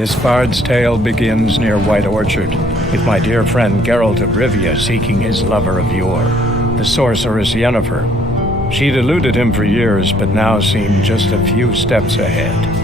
This bard's tale begins near White Orchard, with my dear friend Geralt of Rivia seeking his lover of yore, the sorceress Yennefer. She'd eluded him for years, but now seemed just a few steps ahead.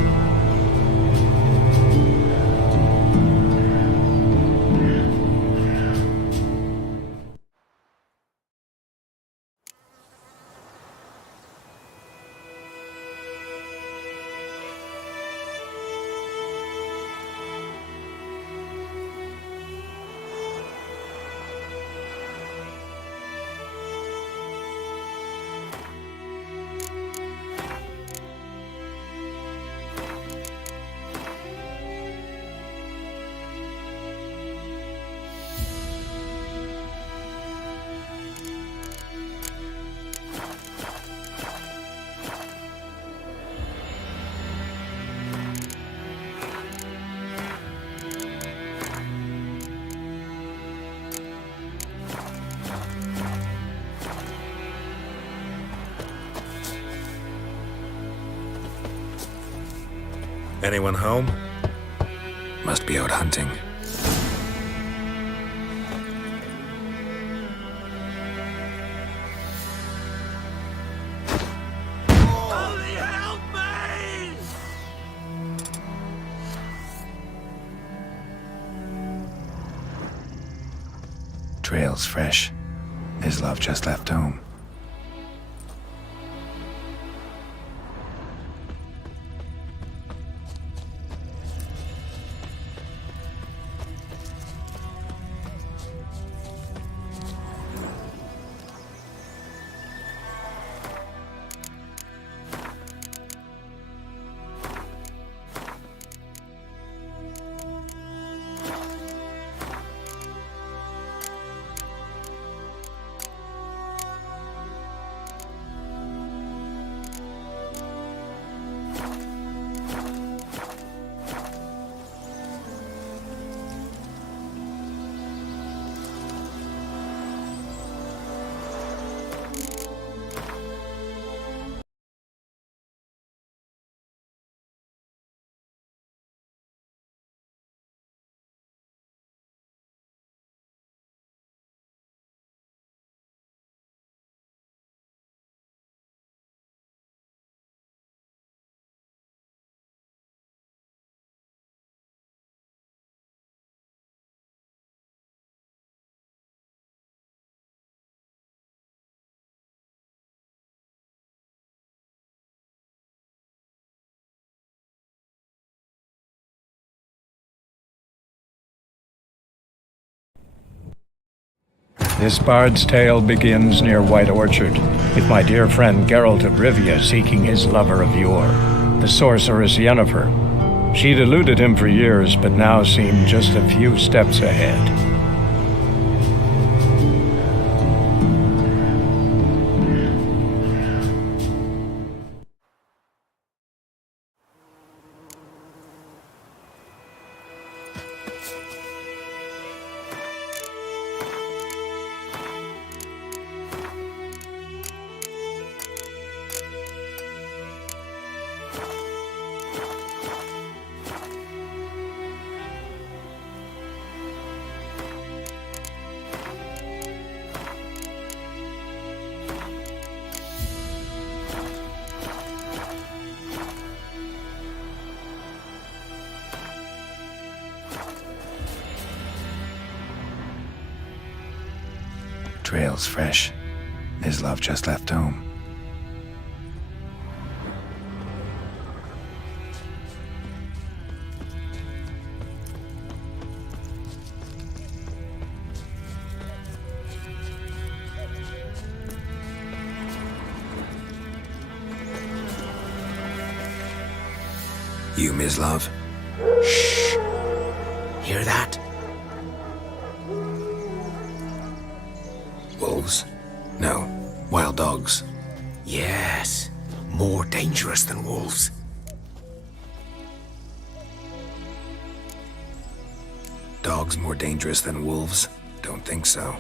Anyone home? Must be out hunting. Only help me! Trail's fresh. His love just left home. This bard's tale begins near White Orchard, with my dear friend Geralt of Rivia seeking his lover of yore, the sorceress Yennefer. She'd eluded him for years, but now seemed just a few steps ahead. Trail's fresh. His love just left home. You, Ms. Love? Shh! Hear that? Wolves? No. Wild dogs. Yes. More dangerous than wolves. Dogs more dangerous than wolves? Don't think so.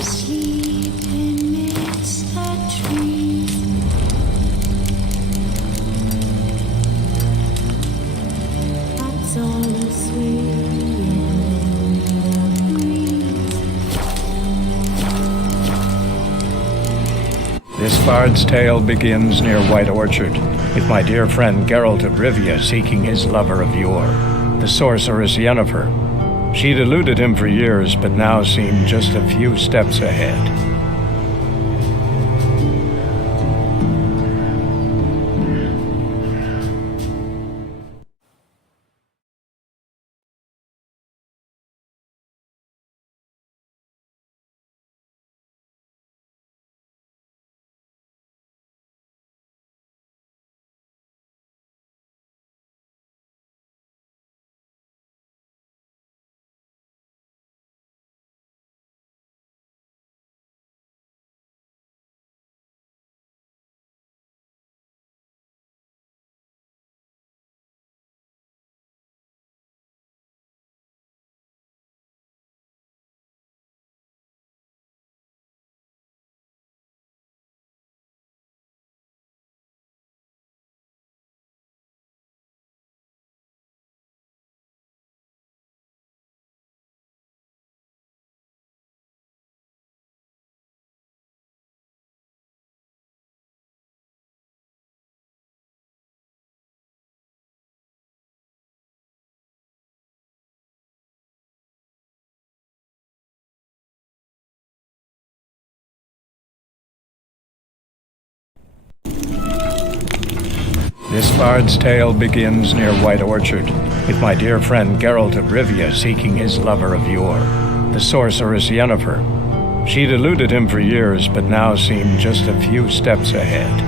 Sleep amidst the trees. That's all the swaying in the breeze. This bard's tale begins near White Orchard, with my dear friend Geralt of Rivia seeking his lover of yore, the sorceress Yennefer. She'd eluded him for years, but now seemed just a few steps ahead. This bard's tale begins near White Orchard, with my dear friend Geralt of Rivia seeking his lover of yore, the sorceress Yennefer. She'd eluded him for years, but now seemed just a few steps ahead.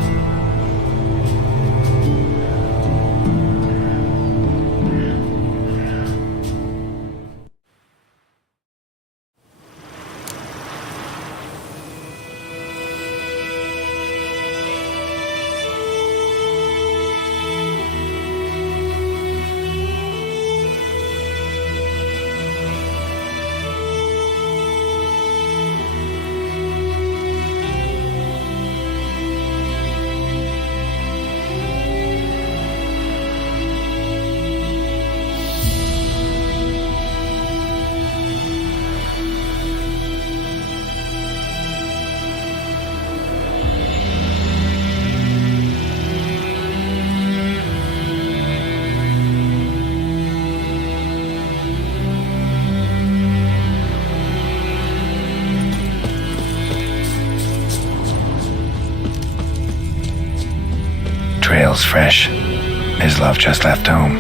Trails fresh. His love just left home.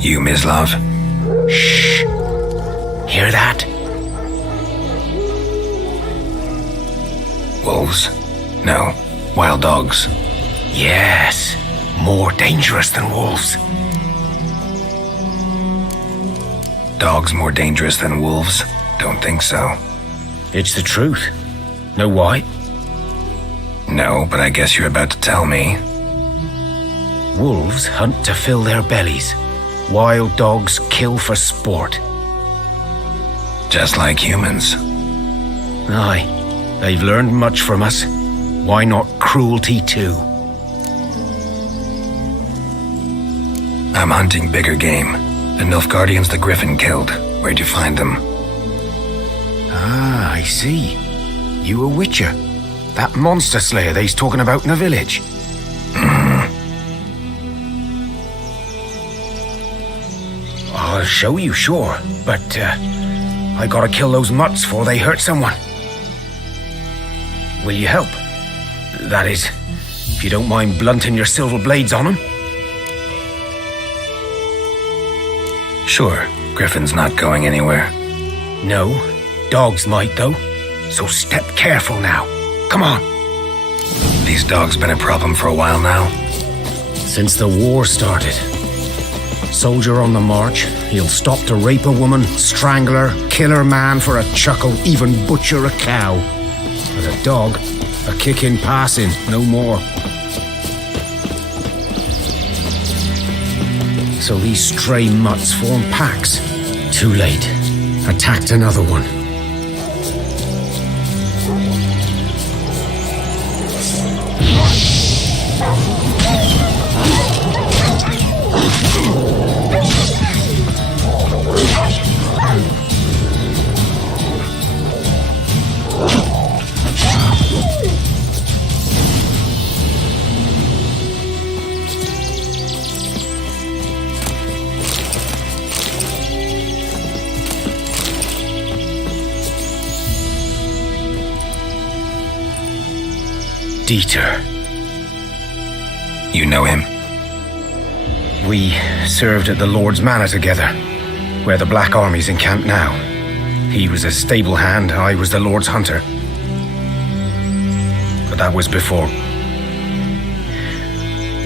You, Miss Love? Shh! Hear that? Wolves? No. Wild dogs. Yes. More dangerous than wolves. Dogs more dangerous than wolves? Don't think so. It's the truth. Know why? No, but I guess you're about to tell me. Wolves hunt to fill their bellies. Wild dogs kill for sport. Just like humans. Aye. They've learned much from us. Why not cruelty too? I'm hunting bigger game. The Nilfgaardians the Griffin killed. Where'd you find them? Ah, I see. You a witcher. That monster slayer they's talking about in the village. I'll show you, sure. But, I gotta kill those mutts before they hurt someone. Will you help? That is, if you don't mind blunting your silver blades on them. Sure. Griffin's not going anywhere. No, dogs might though. So step careful now. Come on. These dogs been a problem for a while now. Since the war started. Soldier on the march, he'll stop to rape a woman, strangle her, kill her man for a chuckle, even butcher a cow. But a dog, a kick in passing, no more. So these stray mutts form packs. Too late. Attacked another one. Dieter. You know him? We served at the Lord's Manor together, where the Black Army's encamped now. He was a stable hand, I was the Lord's hunter. But that was before...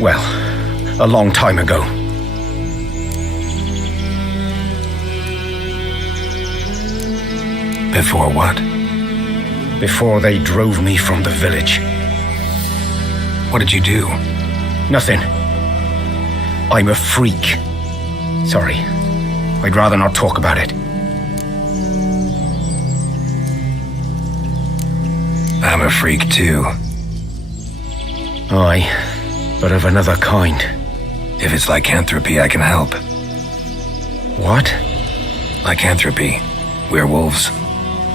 well, a long time ago. Before what? Before they drove me from the village. What did you do? Nothing. I'm a freak. Sorry. I'd rather not talk about it. I'm a freak too. Aye, but of another kind. If it's lycanthropy, I can help. What? Lycanthropy. Werewolves.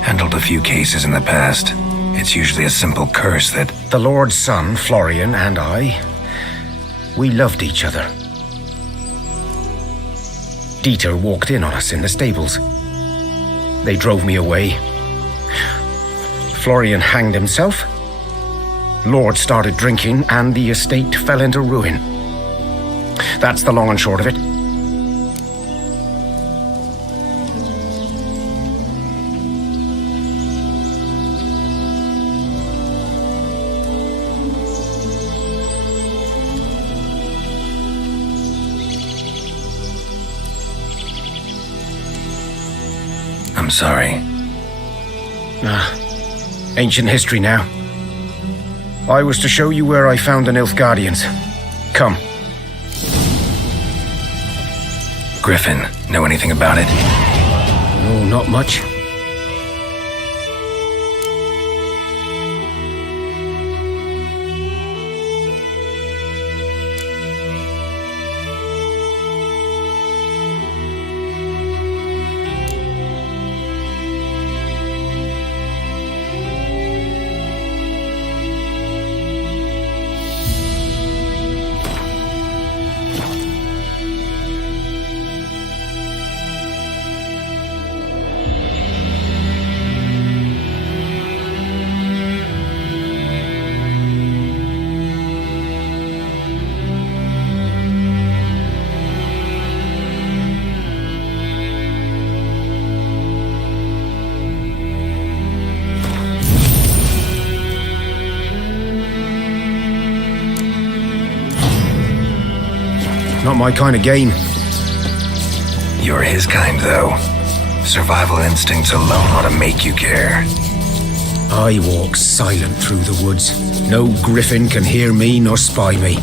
Handled a few cases in the past. It's usually a simple curse that... The Lord's son, Florian, and I... we loved each other. Dieter walked in on us in the stables. They drove me away. Florian hanged himself. Lord started drinking, and the estate fell into ruin. That's the long and short of it. I'm sorry. Ancient history now. I was to show you where I found the Nilfgaardians. Come. Griffin, know anything about it? No, not much. Not my kind of game. You're his kind, though. Survival instincts alone ought to make you care. I walk silent through the woods. No griffin can hear me nor spy me.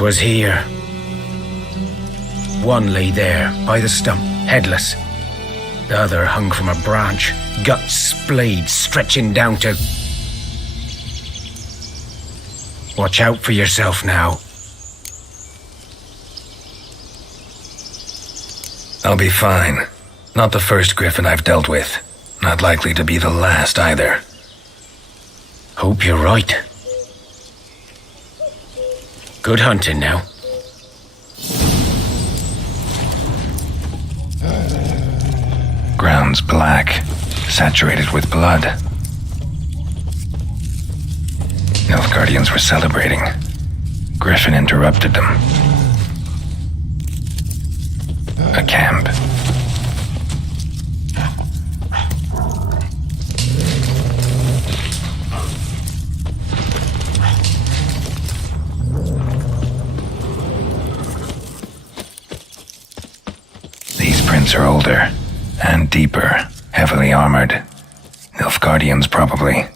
'Twas here. One lay there, by the stump, headless. The other hung from a branch, guts splayed, stretching down to... Watch out for yourself now. I'll be fine. Not the first griffin I've dealt with. Not likely to be the last either. Hope you're right. Good hunting now. Ground's black, saturated with blood. Nilfgaardians were celebrating. Griffin interrupted them. A camp. These prints are older and deeper, heavily armored. Nilfgaardians, probably.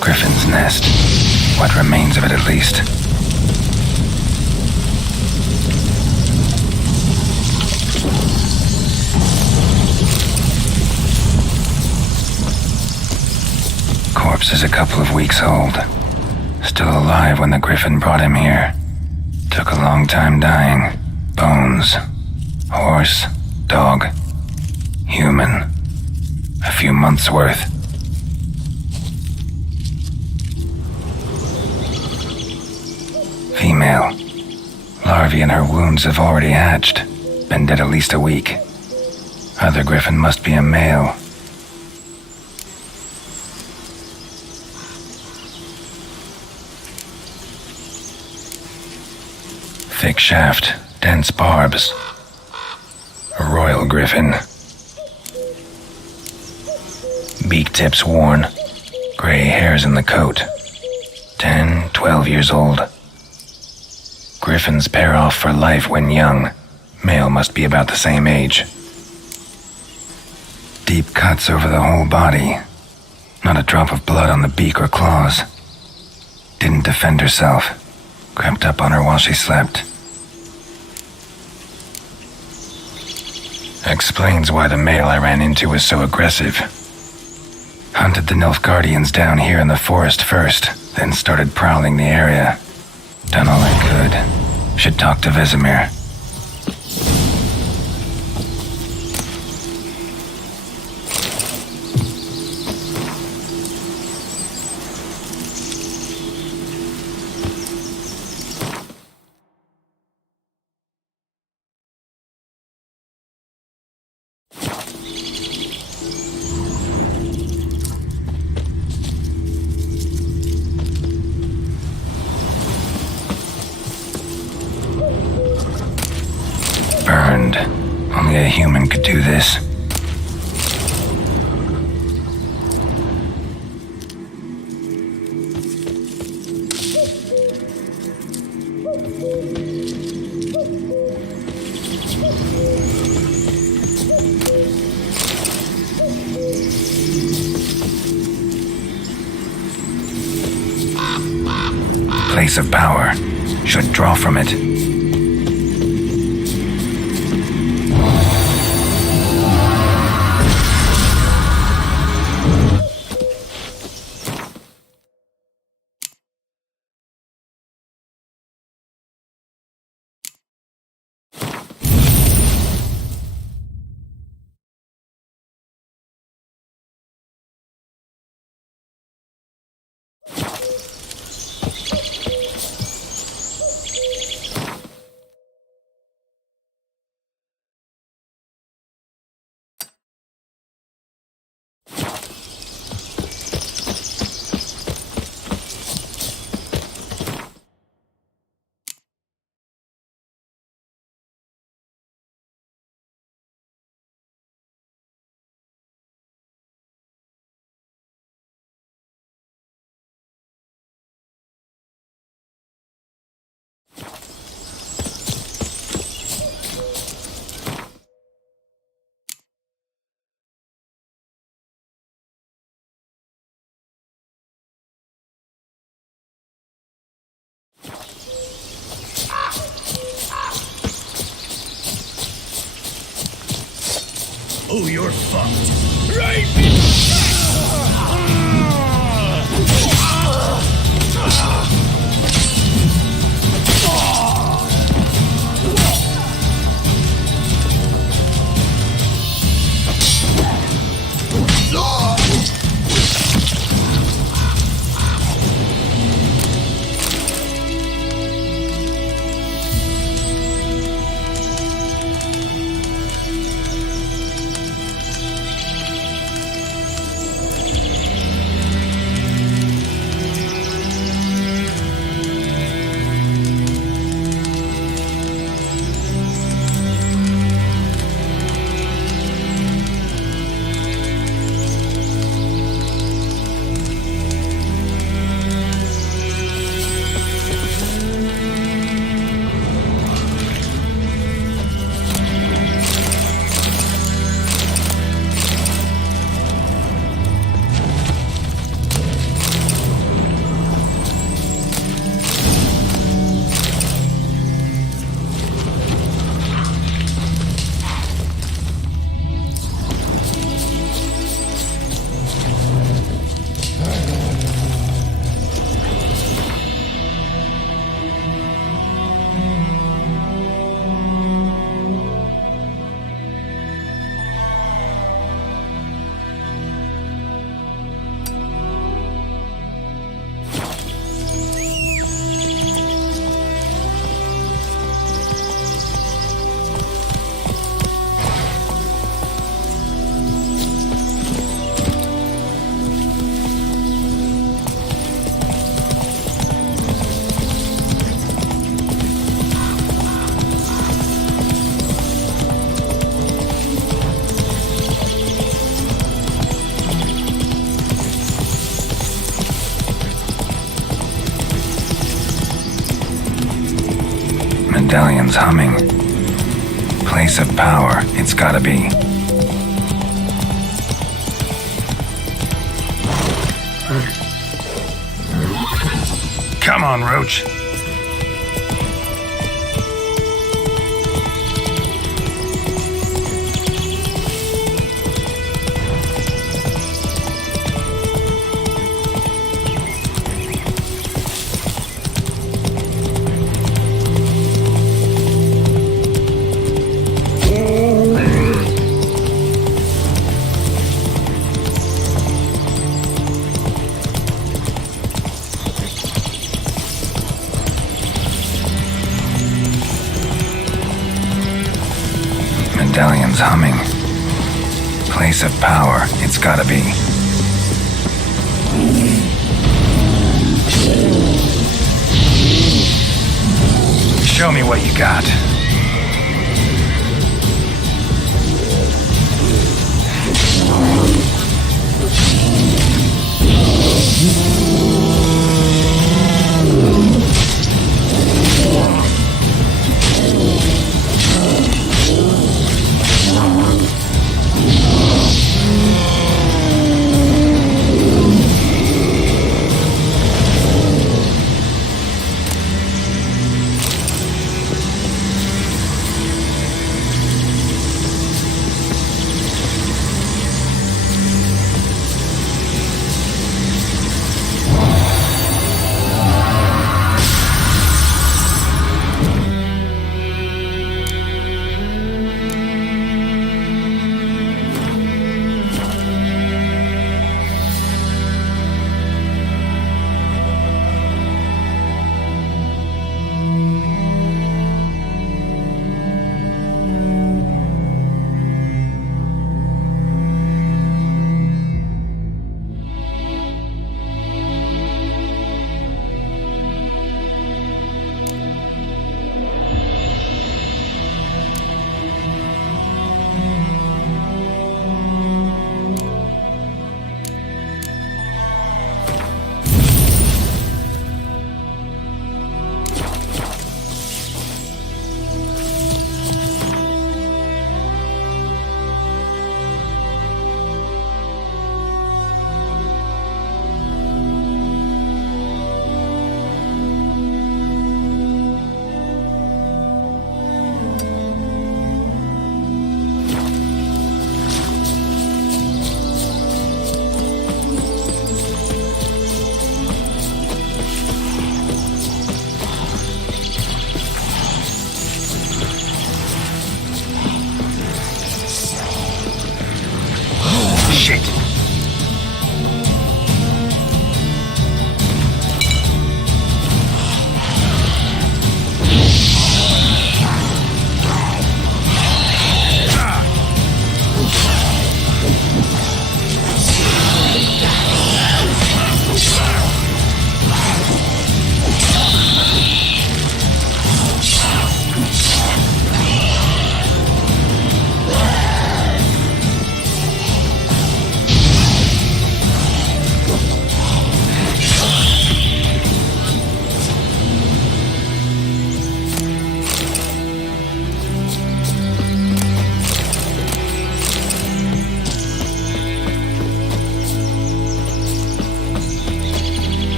Griffin's nest. What remains of it, at least. Corpse is a couple of weeks old. Still alive when the griffin brought him here. Took a long time dying. Bones. Horse. Dog. Human. A few months' worth. Female. Larvae in her wounds have already hatched. Been dead at least a week. Other griffin must be a male. Thick shaft, dense barbs. A royal griffin. Beak tips worn. Gray hairs in the coat. 10, 12 years old. Griffins pair off for life when young. Male must be about the same age. Deep cuts over the whole body. Not a drop of blood on the beak or claws. Didn't defend herself. Crept up on her while she slept. Explains why the male I ran into was so aggressive. Hunted the Nilfgaardians down here in the forest first, then started prowling the area. Done all I could. Should talk to Vesemir. Burned. Only a human could do this. Place of power. Should draw from it. Oh, you're fucked. Right! Medallion's humming. Place of power, it's gotta be. Come on, Roach. Medallion's humming. Place of power, it's gotta be. Show me what you got.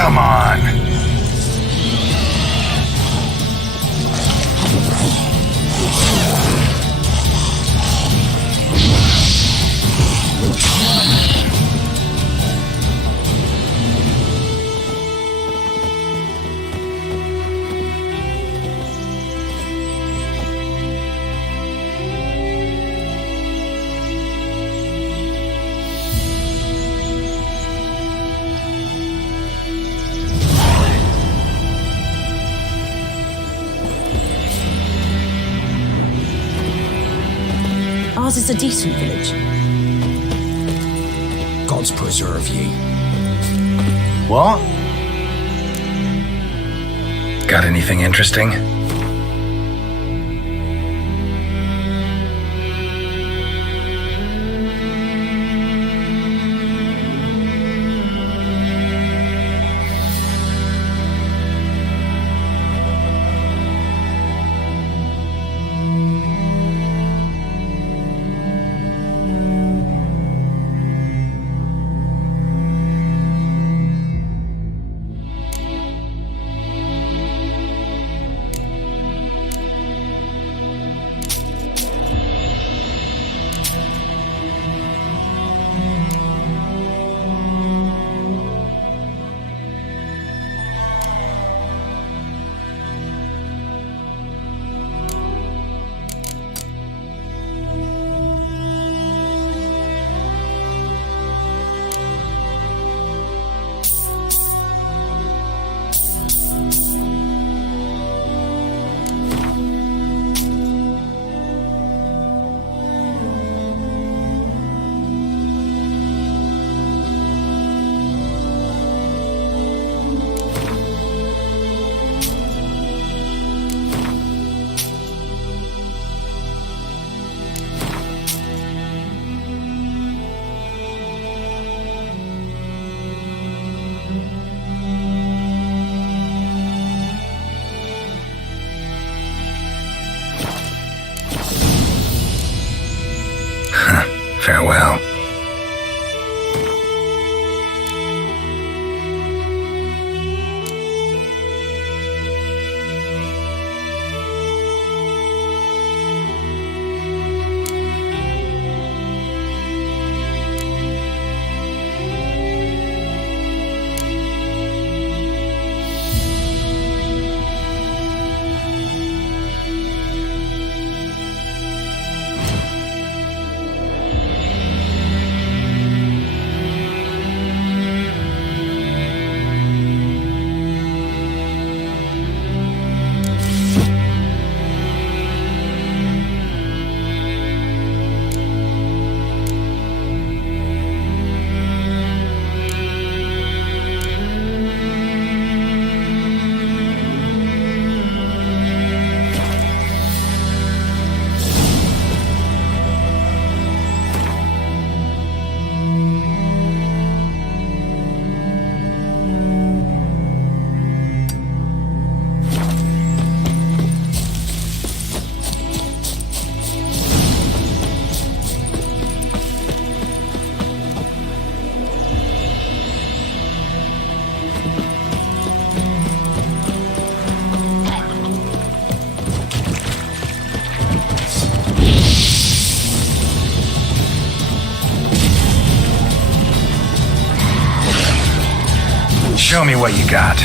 Come on. Ours is a decent village. Gods preserve ye. What? Got anything interesting? Farewell. Show me what you got.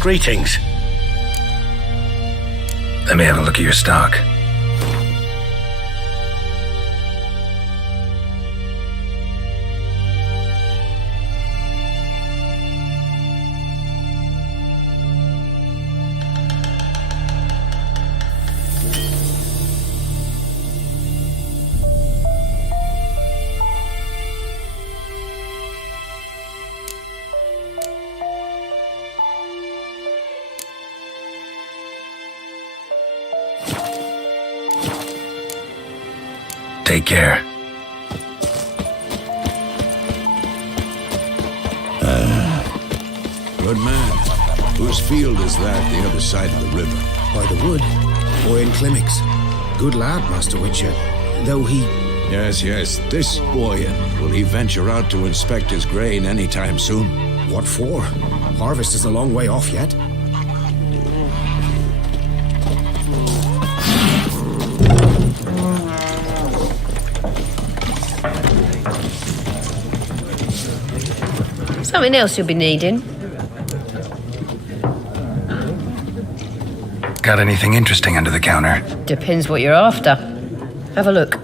Greetings. Let me have a look at your stock. Take care. Good man. Whose field is that the other side of the river? By the wood. Owen Climmicks. Good lad, Master Witcher. Though he... Yes, this Boyan. Will he venture out to inspect his grain anytime soon? What for? Harvest is a long way off yet. Something else you'll be needing? Got anything interesting under the counter? Depends what you're after. Have a look.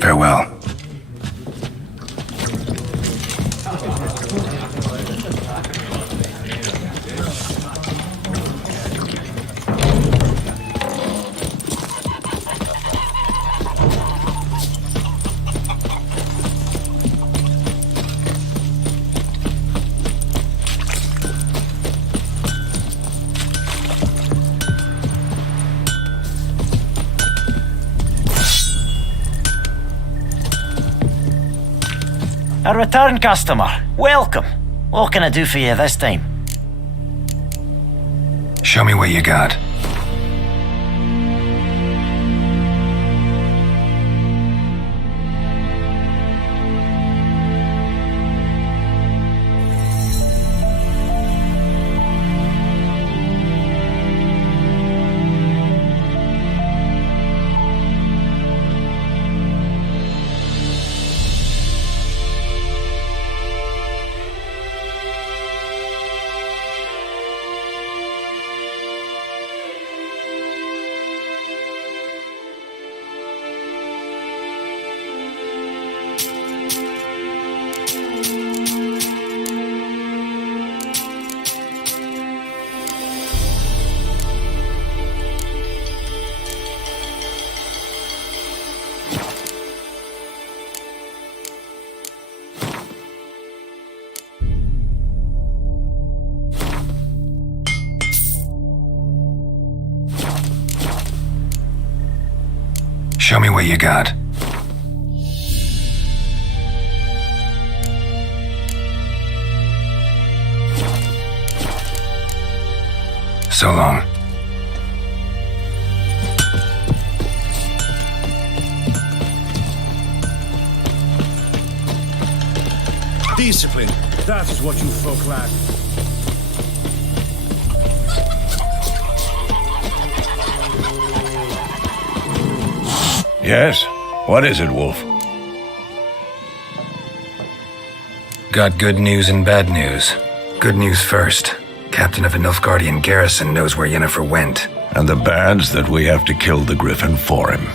Farewell. A return customer. Welcome. What can I do for you this time? Show me what you got. Show me what you got. So long. Discipline. That is what you folk lack. Yes? What is it, Wolf? Got good news and bad news. Good news first. Captain of a Nilfgaardian garrison knows where Yennefer went. And the bad's that we have to kill the Griffin for him.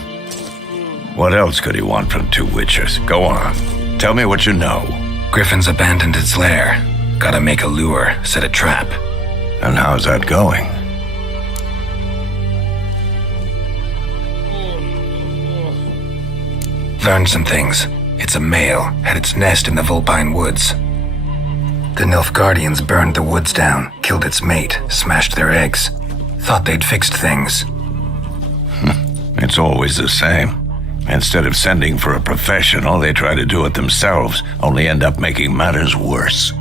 What else could he want from two witches? Go on. Tell me what you know. Griffin's abandoned its lair. Gotta make a lure, set a trap. And how's that going? Learned some things. It's a male, had its nest in the Vulpine Woods. The Nilfgaardians burned the woods down, killed its mate, smashed their eggs. Thought they'd fixed things. It's always the same. Instead of sending for a professional, they try to do it themselves, only end up making matters worse.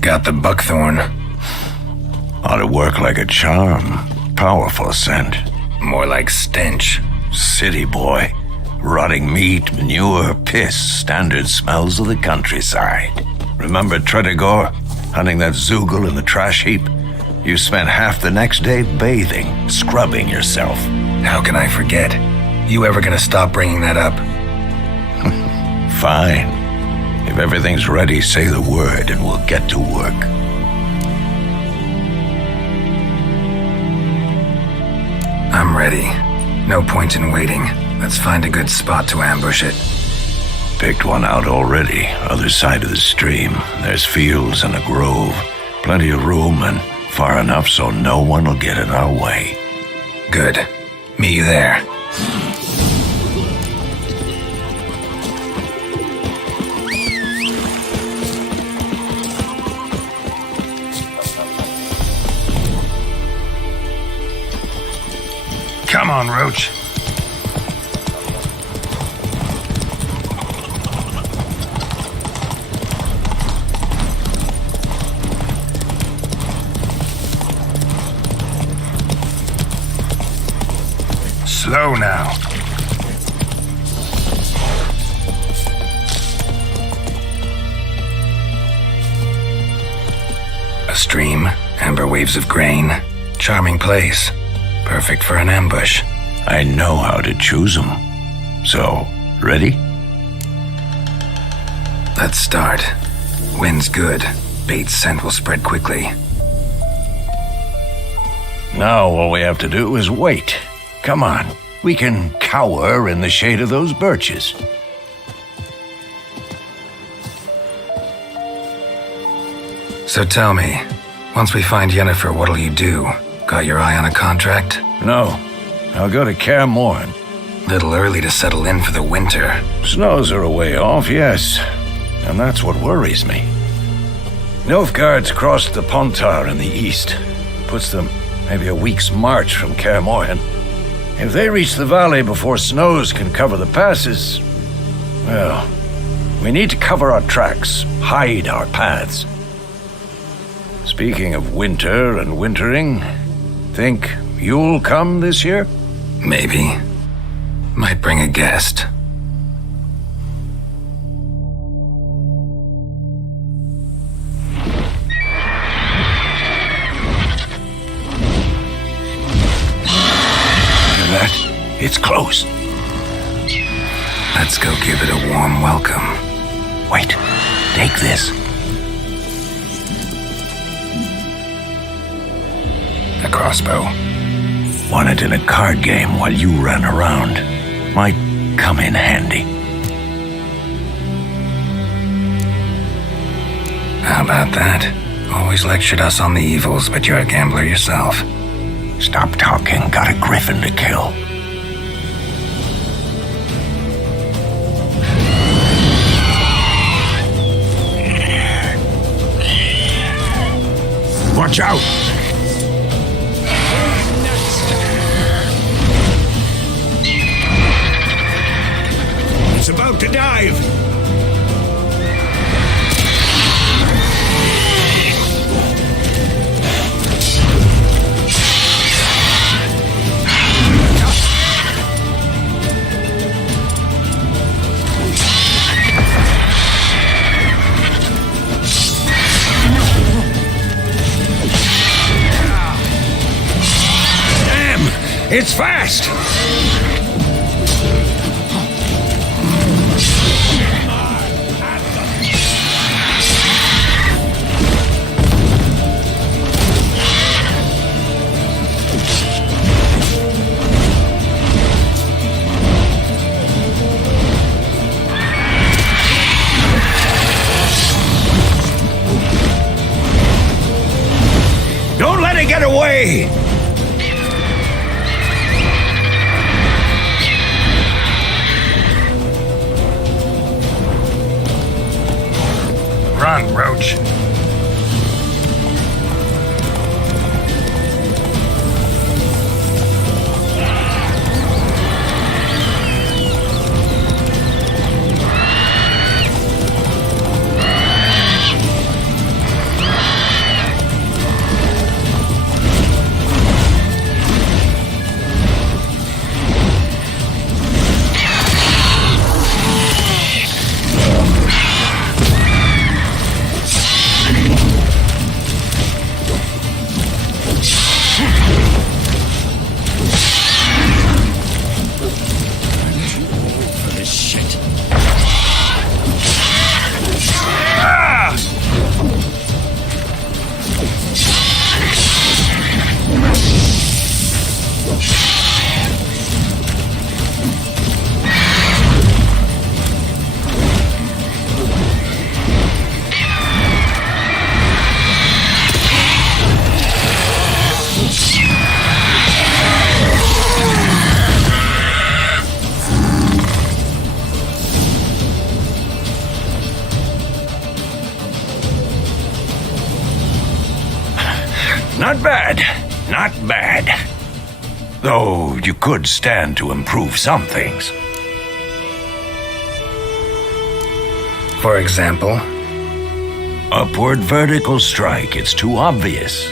Got the buckthorn. Ought to work like a charm. Powerful scent. More like stench. City boy. Rotting meat, manure, piss, standard smells of the countryside. Remember Tredigor? Hunting that Zoogle in the trash heap? You spent half the next day bathing, scrubbing yourself. How can I forget? You ever gonna stop bringing that up? Fine. If everything's ready, say the word and we'll get to work. I'm ready. No point in waiting. Let's find a good spot to ambush it. Picked one out already, other side of the stream. There's fields and a grove. Plenty of room and far enough so no one will get in our way. Good. Meet you there. Come on, Roach. Slow now. A stream, amber waves of grain, charming place. Perfect for an ambush. I know how to choose them. So, ready? Let's start. Wind's good. Bait's scent will spread quickly. Now all we have to do is wait. Come on. We can cower in the shade of those birches. So tell me, once we find Yennefer, what'll you do? Got your eye on a contract? No. I'll go to Kaer Morhen. Little early to settle in for the winter. Snows are a way off, yes. And that's what worries me. Nilfgaard's crossed the Pontar in the east. Puts them maybe a week's march from Kaer Morhen. If they reach the valley before snows can cover the passes, well, we need to cover our tracks, hide our paths. Speaking of winter and wintering, think you'll come this year? Maybe. Might bring a guest. Hear that? It's close. Let's go give it a warm welcome. Wait, take this. A crossbow. Won it in a card game while you ran around. Might come in handy. How about that? Always lectured us on the evils, but you're a gambler yourself. Stop talking, got a griffin to kill. Watch out! It's about to dive! It's fast! Don't let it get away! Run, Roach. Not bad. Not bad. Though you could stand to improve some things. For example, Upward vertical strike, it's too obvious.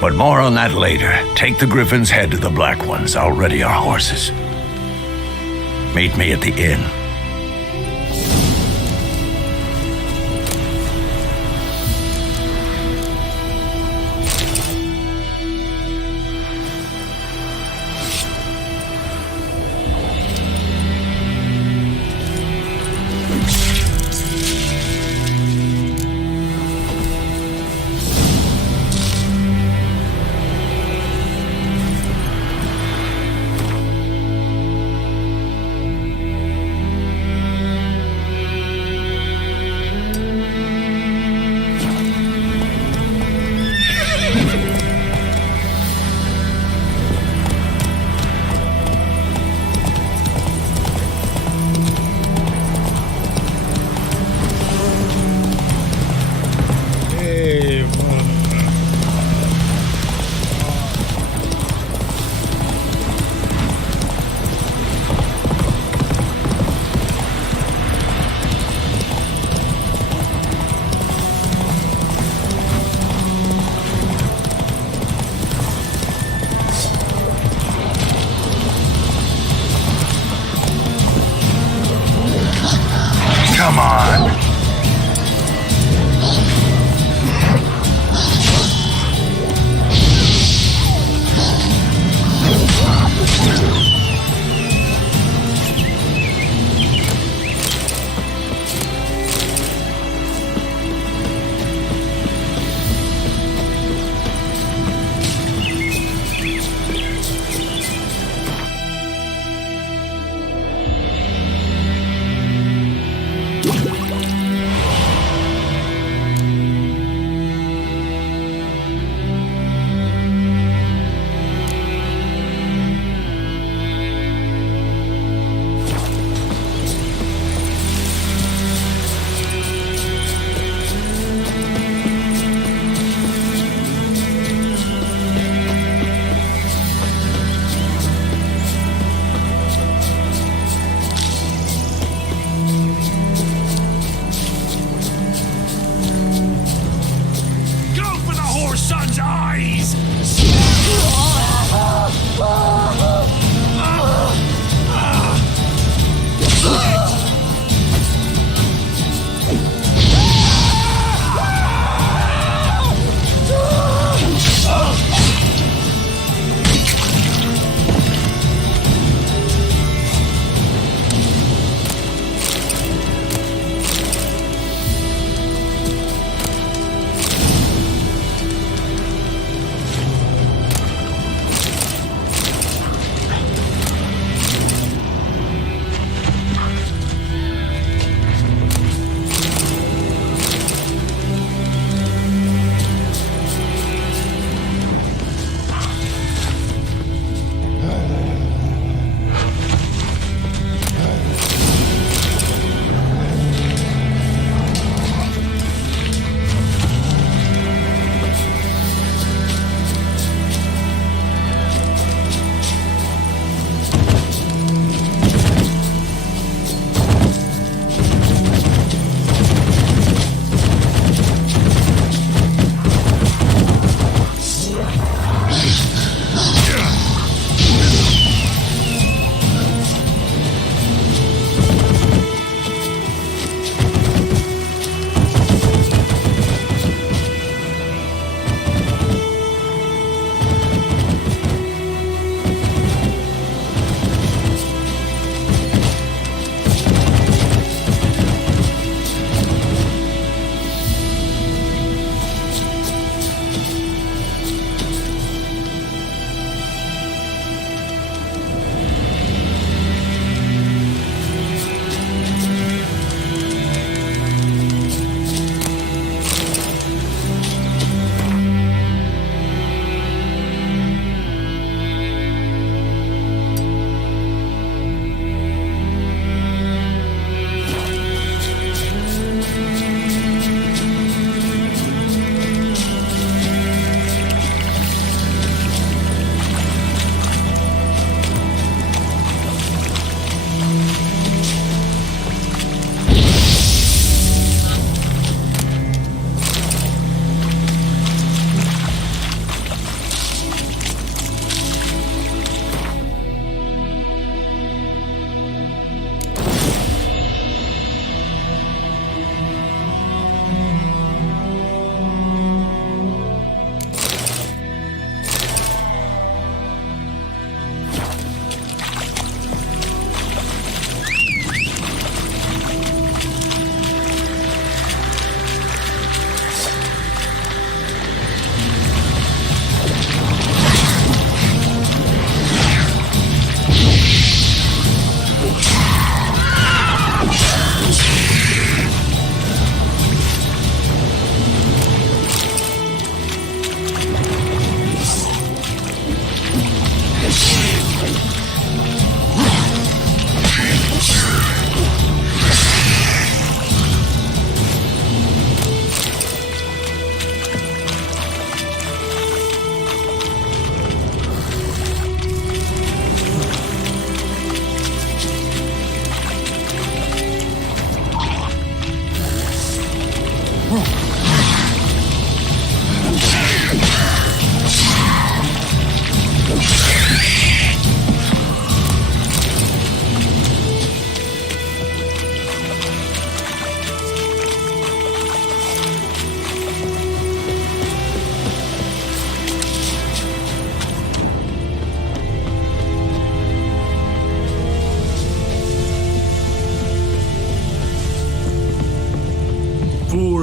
But more on that later. Take the Griffin's head to the Black Ones. I'll ready our horses. Meet me at the inn.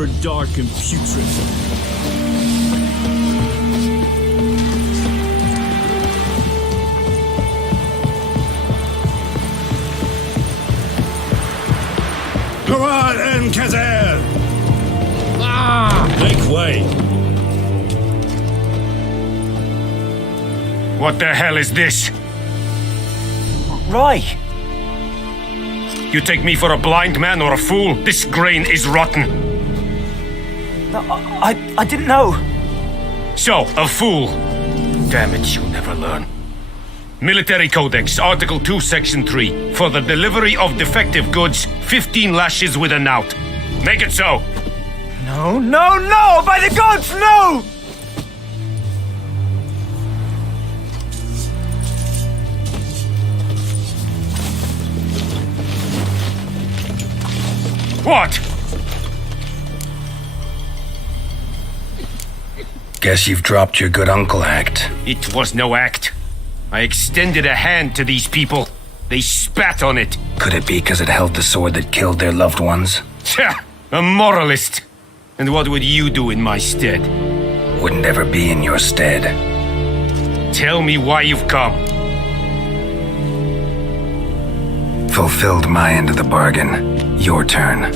horrid, dark, and putrid. Come on, Kazan! Make way! What the hell is this? Roy! You take me for a blind man or a fool? This grain is rotten. No, I didn't know. So, a fool. Damn it, you'll never learn. Military Codex, Article 2, Section 3. For the delivery of defective goods, 15 lashes with a knout. Make it so. No, no, no! By the gods, no! What? Guess you've dropped your good uncle act. It was no act. I extended a hand to these people. They spat on it. Could it be because it held the sword that killed their loved ones? Tja, a moralist. And what would you do in my stead? Wouldn't ever be in your stead. Tell me why you've come. Fulfilled my end of the bargain. Your turn.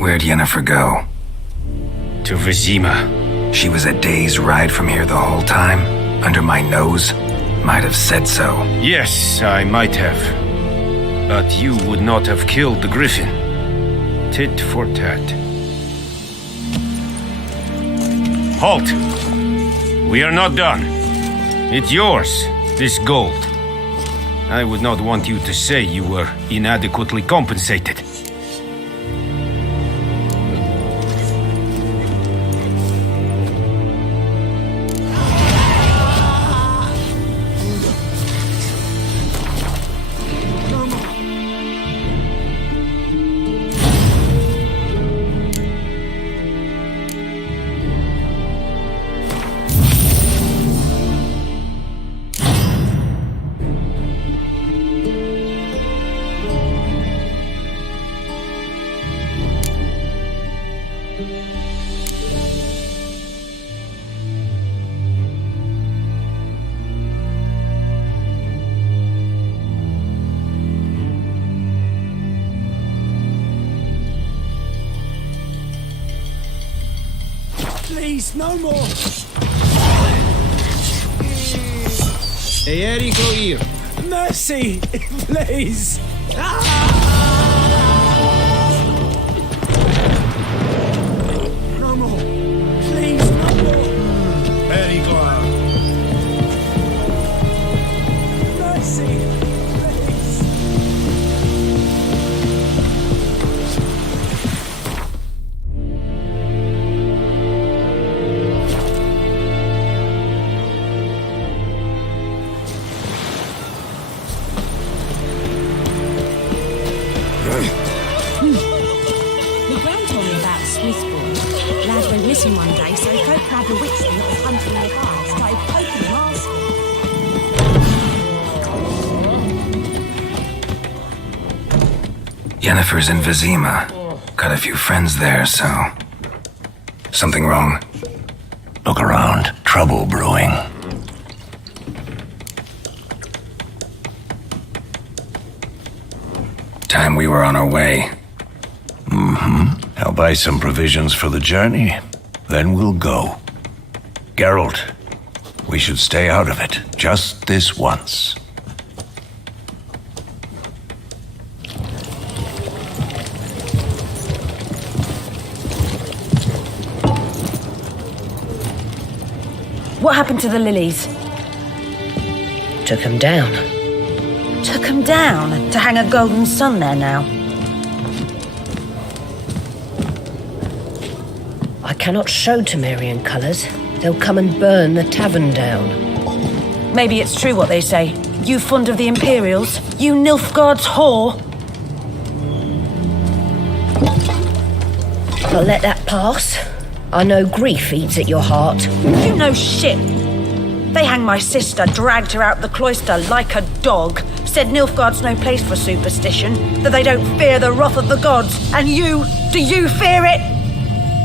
Where'd Yennefer go? To Vizima. She was a day's ride from here the whole time? Under my nose? Might have said so. Yes, I might have. But you would not have killed the griffin. Tit for tat. Halt! We are not done. It's yours, this gold. I would not want you to say you were inadequately compensated. Please, no more! Hey, Eddie, go here. Mercy! Please! No more! Please, no more! Eddie, go out. Mercy! Please! My gran told me about Smithborn. Lad went missing one day, so folk had the witchery that was hunting nearby. Started poking him asking. Yennefer's in Vizima. Got a few friends there, so... Something wrong? Look around. Trouble brewing. Time we were on our way. I'll buy some provisions for the journey. Then we'll go. Geralt, we should stay out of it. Just this once. What happened to the lilies? Took him down. Took them down to hang a golden sun there now. I cannot show Temerian colours. They'll come and burn the tavern down. Maybe it's true what they say. You fond of the Imperials? You Nilfgaard's whore? I'll let that pass. I know grief eats at your heart. You know shit. They hanged my sister, dragged her out the cloister like a dog, said Nilfgaard's no place for superstition, that they don't fear the wrath of the gods. And you, do you fear it?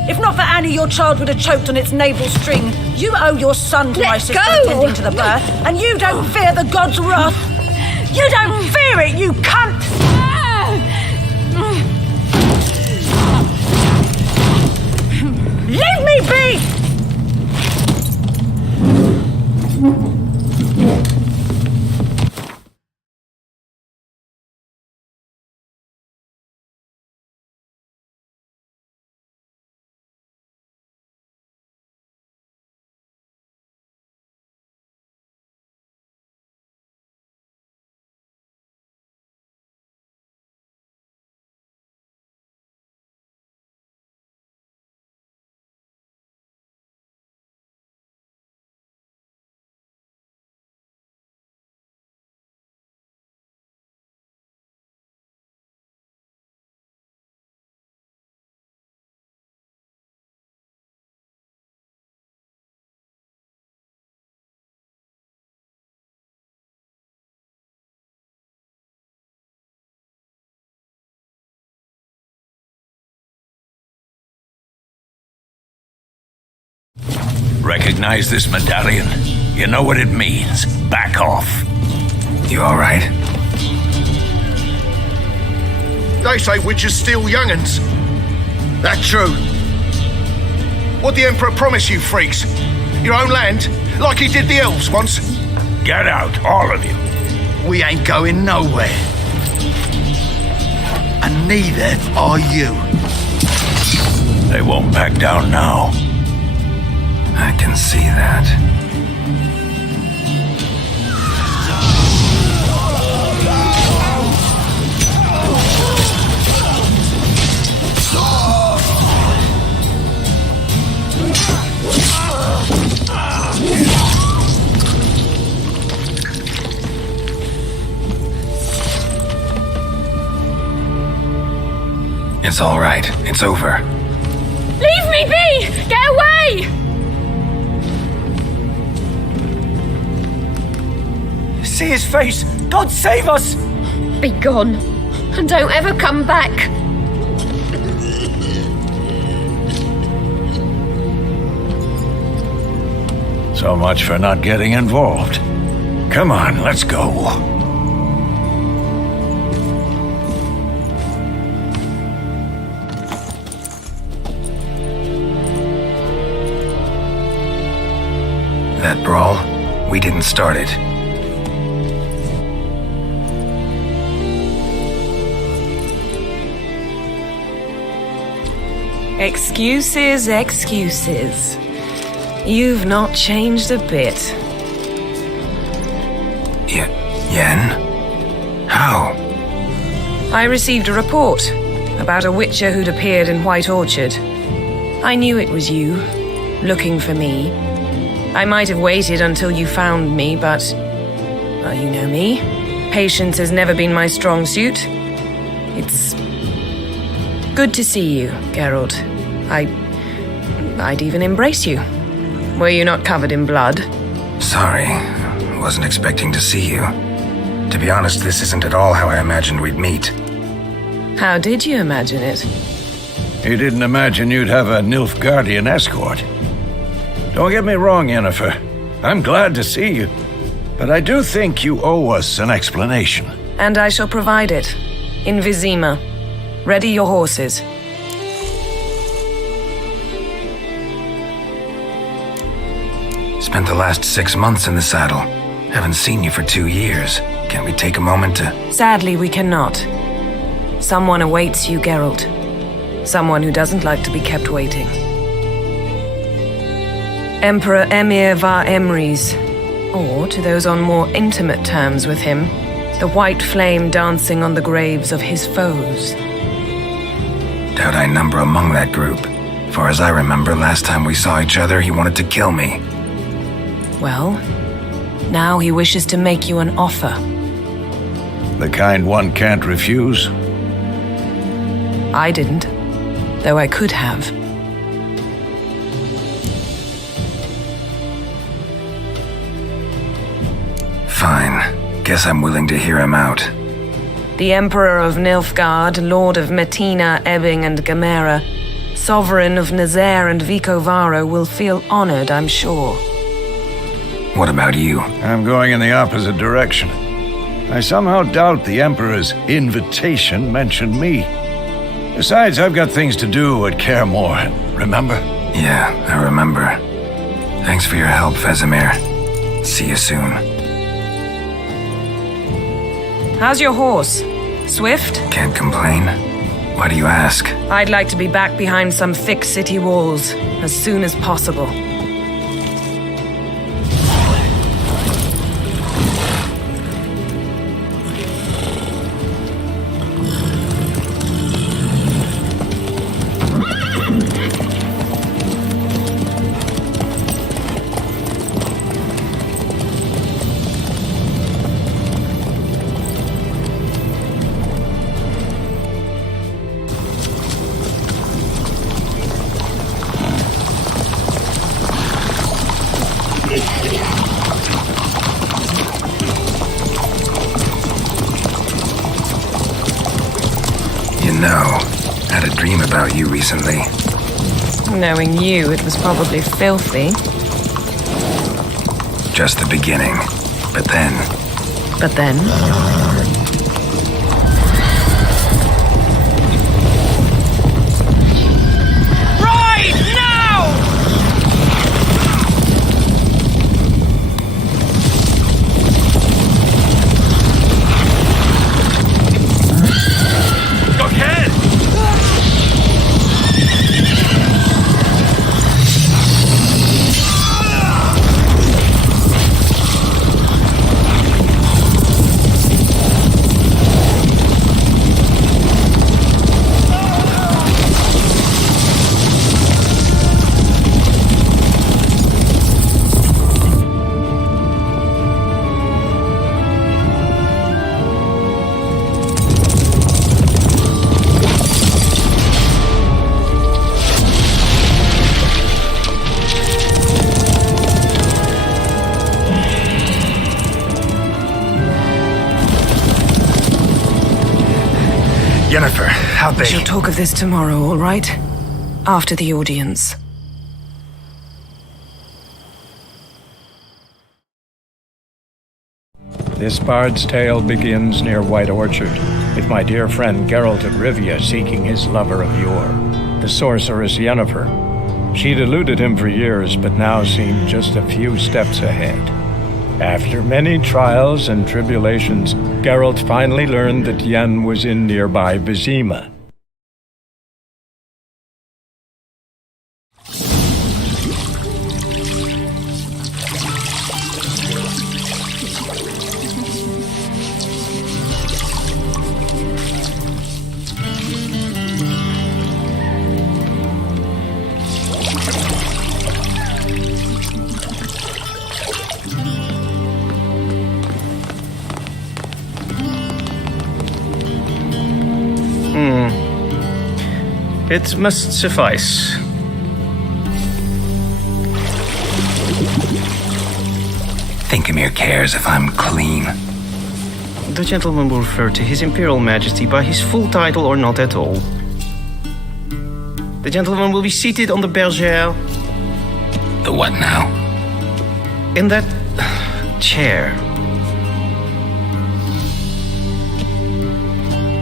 If not for Annie, your child would have choked on its navel string. You owe your son to my sister attending to the birth, and you don't fear the god's wrath. You don't fear it, you cunt! Leave me be! Recognize this medallion? You know what it means. Back off. You alright? They say witches steal young'uns. That true? What'd the Emperor promise you freaks? Your own land? Like he did the elves once? Get out, all of you. We ain't going nowhere. And neither are you. They won't back down now. I can see that. It's all right. It's over. Leave me be! Get away! See his face! God save us! Be gone, and don't ever come back. So much for not getting involved. Come on, let's go. That brawl, we didn't start it. Excuses, excuses. You've not changed a bit. Yen? How? I received a report about a witcher who'd appeared in White Orchard. I knew it was you, looking for me. I might have waited until you found me, but... well, you know me. Patience has never been my strong suit. It's... good to see you, Geralt. I'd even embrace you. Were you not covered in blood? Sorry. Wasn't expecting to see you. To be honest, this isn't at all how I imagined we'd meet. How did you imagine it? You didn't imagine you'd have a Nilfgaardian escort. Don't get me wrong, Yennefer. I'm glad to see you. But I do think you owe us an explanation. And I shall provide it. In Vizima. Ready your horses. Spent the last 6 months in the saddle. Haven't seen you for 2 years. Can't we take a moment to... Sadly, we cannot. Someone awaits you, Geralt. Someone who doesn't like to be kept waiting. Emperor Emir var Emrys, or to those on more intimate terms with him, the white flame dancing on the graves of his foes. Doubt I number among that group. Far as I remember, last time we saw each other, he wanted to kill me. Well, now he wishes to make you an offer. The kind one can't refuse? I didn't, though I could have. Fine. Guess I'm willing to hear him out. The Emperor of Nilfgaard, Lord of Metina, Ebbing, and Gamera, Sovereign of Nazaire and Vicovaro will feel honored, I'm sure. What about you? I'm going in the opposite direction. I somehow doubt the Emperor's invitation mentioned me. Besides, I've got things to do at Kaer Morhen, remember? Yeah, I remember. Thanks for your help, Vesemir. See you soon. How's your horse? Swift? Can't complain. Why do you ask? I'd like to be back behind some thick city walls as soon as possible. Had a dream about you recently. Knowing you, it was probably filthy. Just the beginning. But then... But then? Right now! Go ahead! Yennefer, how'd they... We shall talk of this tomorrow, all right? After the audience. This bard's tale begins near White Orchard, with my dear friend Geralt of Rivia seeking his lover of yore, the sorceress Yennefer. She'd eluded him for years, but now seemed just a few steps ahead. After many trials and tribulations, Geralt finally learned that Yen was in nearby Vizima. It must suffice. Thinkamere cares if I'm clean. The gentleman will refer to His Imperial Majesty by his full title or not at all. The gentleman will be seated on the bergère. The what now? In that chair.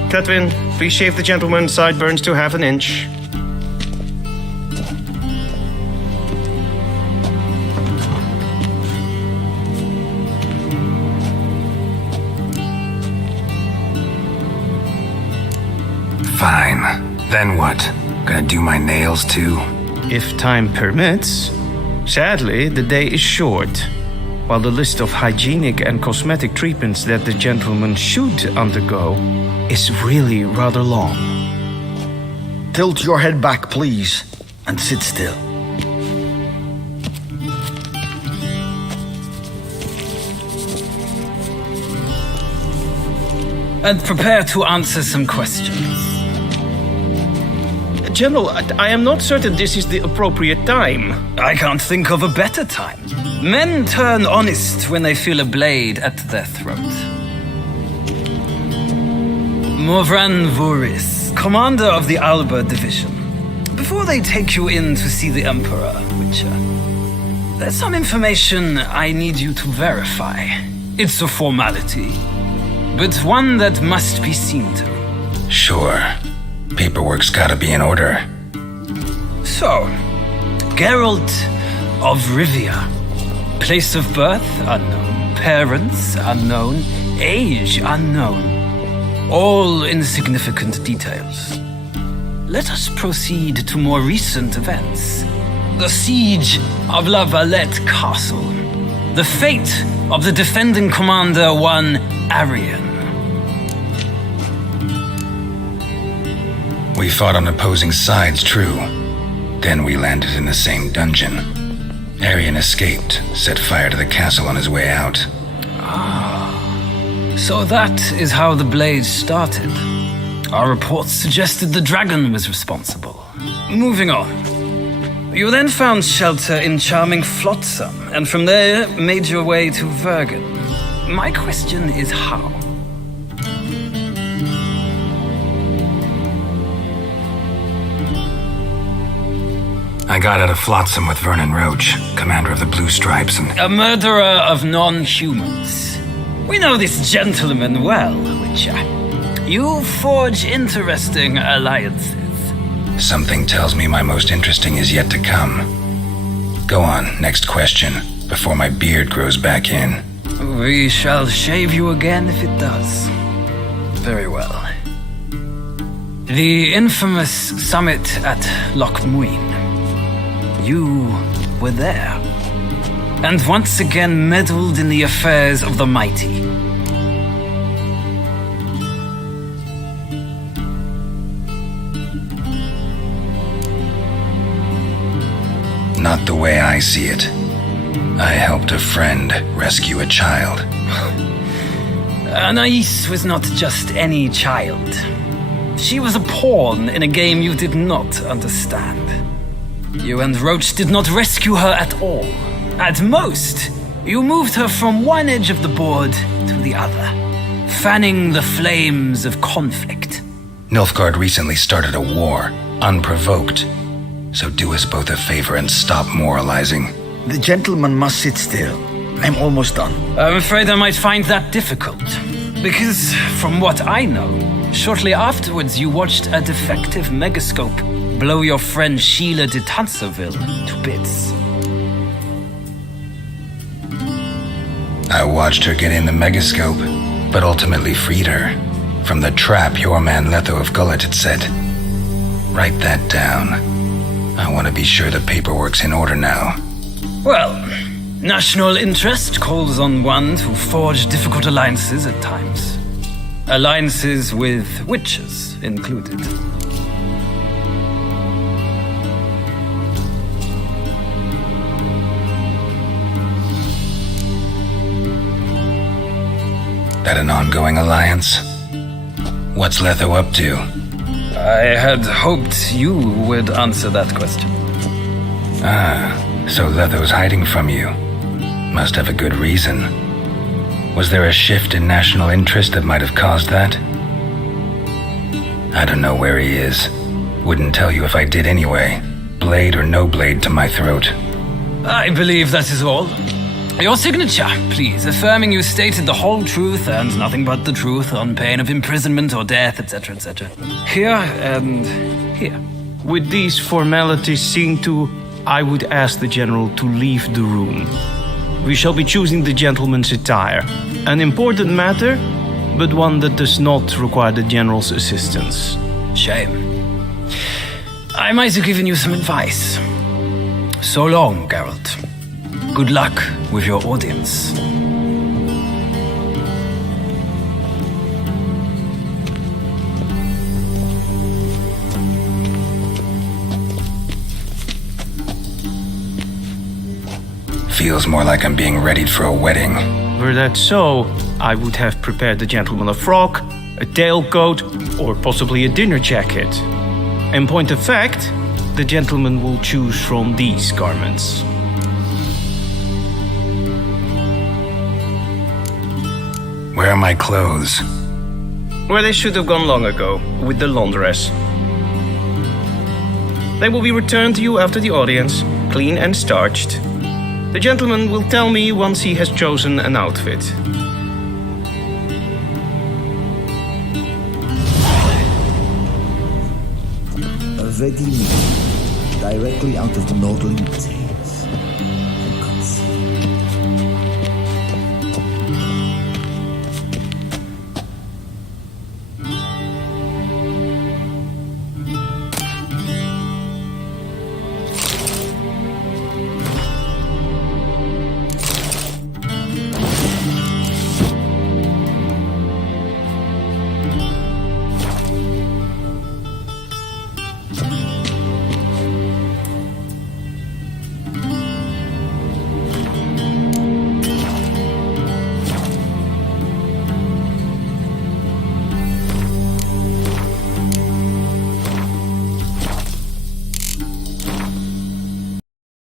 Catwin, please shave the gentleman's sideburns to half an inch. Fine. Then what? Gonna do my nails too? If time permits. Sadly, the day is short, while the list of hygienic and cosmetic treatments that the gentleman should undergo is really rather long. Tilt your head back, please, and sit still. And prepare to answer some questions. General, I am not certain this is the appropriate time. I can't think of a better time. Men turn honest when they feel a blade at their throat. Morvran Vuris, commander of the Alba Division. before they take you in to see the Emperor, Witcher, there's some information I need you to verify. It's a formality, but one that must be seen to. Sure. Paperwork's gotta be in order. So, Geralt of Rivia. Place of birth unknown. Parents unknown. Age unknown. All insignificant details. Let us proceed to more recent events. The siege of La Valette Castle. The fate of the defending commander, one Arian. We fought on opposing sides, true. Then we landed in the same dungeon. Arian escaped, set fire to the castle on his way out. So that is how the blaze started. Our reports suggested the dragon was responsible. Moving on. You then found shelter in charming Flotsam, and from there made your way to Vergen. My question is how? I got out of Flotsam with Vernon Roach, commander of the Blue Stripes, and... A murderer of non-humans. We know this gentleman well, Witcher. You forge interesting alliances. Something tells me my most interesting is yet to come. Go on, next question, before my beard grows back in. We shall shave you again if it does. Very well. The infamous summit at Loch Muin. You were there. And once again meddled in the affairs of the mighty. Not the way I see it. I helped a friend rescue a child. Anais was not just any child. She was a pawn in a game you did not understand. You and Roach did not rescue her at all. At most, you moved her from one edge of the board to the other, fanning the flames of conflict. Nilfgaard recently started a war, unprovoked. So do us both a favor and stop moralizing. The gentleman must sit still. I'm almost done. I'm afraid I might find that difficult. Because, from what I know, shortly afterwards you watched a defective megascope blow your friend Sheila de Tanserville to bits. I watched her get in the megascope, but ultimately freed her from the trap your man Letho of Gullet had set. Write that down. I want to be sure the paperwork's in order now. Well, national interest calls on one to forge difficult alliances at times. Alliances with witches included. That an ongoing alliance? What's Letho up to? I had hoped you would answer that question. Ah, so Letho's hiding from you. Must have a good reason. Was there a shift in national interest that might have caused that? I don't know where he is. Wouldn't tell you if I did anyway. Blade or no blade to my throat. I believe that is all. Your signature, please, affirming you stated the whole truth and nothing but the truth on pain of imprisonment or death, etc., etc. Here and here. With these formalities seen to, I would ask the general to leave the room. We shall be choosing the gentleman's attire. An important matter, but one that does not require the general's assistance. Shame. I might have given you some advice. So long, Geralt. Good luck with your audience. Feels more like I'm being readied for a wedding. Were that so, I would have prepared the gentleman a frock, a tailcoat, or possibly a dinner jacket. In point of fact, the gentleman will choose from these garments. Where are my clothes? Where they should have gone long ago, with the laundress. They will be returned to you after the audience, clean and starched. The gentleman will tell me once he has chosen an outfit. Ready, directly out of the Nordling.